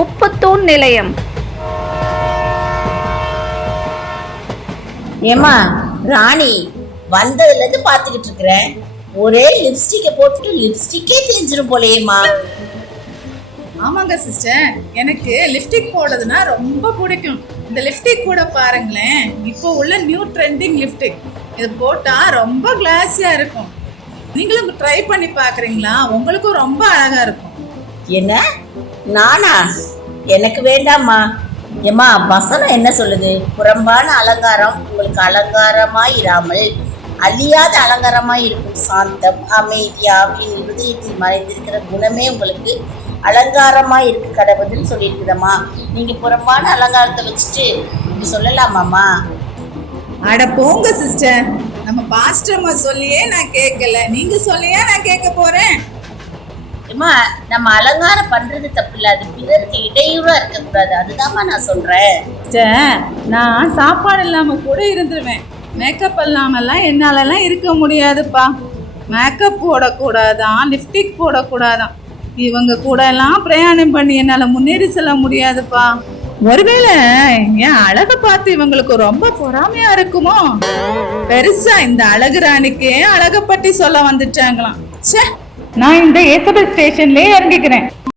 உப்புத்தூண் நிலையம். ஏமா ராணி, வந்ததுல இருந்து பாத்துக்கிட்டு இருக்கிறேன். ஒரே லிப்ஸ்டிக்கை போட்டுட்டு லிப்ஸ்டிக்கே தேஞ்சிரும் போலேயேம்மா. ஆமாங்க சிஸ்டர், எனக்கு லிப்ஸ்டிக் போடுறதுன்னா ரொம்ப பிடிக்கும். இந்த லிப்ஸ்டிக் கூட பாருங்களேன், இப்போ உள்ள நியூ ட்ரெண்டிங் லிப்ஸ்டிக். இது போட்டா ரொம்ப கிளாஸியா இருக்கும். நீங்களும் ட்ரை பண்ணி பாக்குறீங்களா? உங்களுக்கும் ரொம்ப அழகா இருக்கும். என்ன, நானா? எனக்கு வேண்டாம்மா. ஏமா, வசனம் என்ன சொல்லுது? புறம்பான அலங்காரம் உங்களுக்கு அலங்காரமாய் இராமல் அழியாத அலங்காரமாய் இருக்கும் சாந்தம் அமைதியாவின் இருதயத்தில் மறைந்திருக்கிற குணமே உங்களுக்கு அலங்காரமாய் இருக்கு கடவுள்னு சொல்லியிருக்குதம்மா. நீங்க புறம்பான அலங்காரத்தை வச்சுட்டு இப்படி சொல்லலாமாம்மா? அட போங்க சிஸ்டர், நம்ம பாஸ்டர்மா சொல்லியே நான் கேட்கல, நீங்க சொல்லியே நான் கேட்க போறேன். ஏமா, நம்ம அலங்காரம் பண்றது தப்பு இல்லை, அது பிறருக்கு இடையூறா இருக்கக்கூடாது, அதுதான்மா நான் சொல்றேன். நான் சாப்பாடு இல்லாம கூட இருந்துருவேன், மேக்கப் இல்லாமலாம் என்னாலலாம் இருக்க முடியாதுப்பா. மேக்கப் போடக்கூடாதான், லிப்ஸ்டிக் போடக்கூடாதான். இவங்க கூட எல்லாம் பிரயாணம் பண்ணி என்னால முன்னேறி செல்ல முடியாதுப்பா. ஒருவேளை என் அழக பார்த்து இவங்களுக்கு ரொம்ப பொறாமையா இருக்குமோ? பெருசா இந்த அழகு ராணிக்கே அழக பத்தி சொல்ல வந்துட்டாங்களாம். நான் இந்த ஏசபெல் ஸ்டேஷன்லயே இறங்கிக்கிறேன்.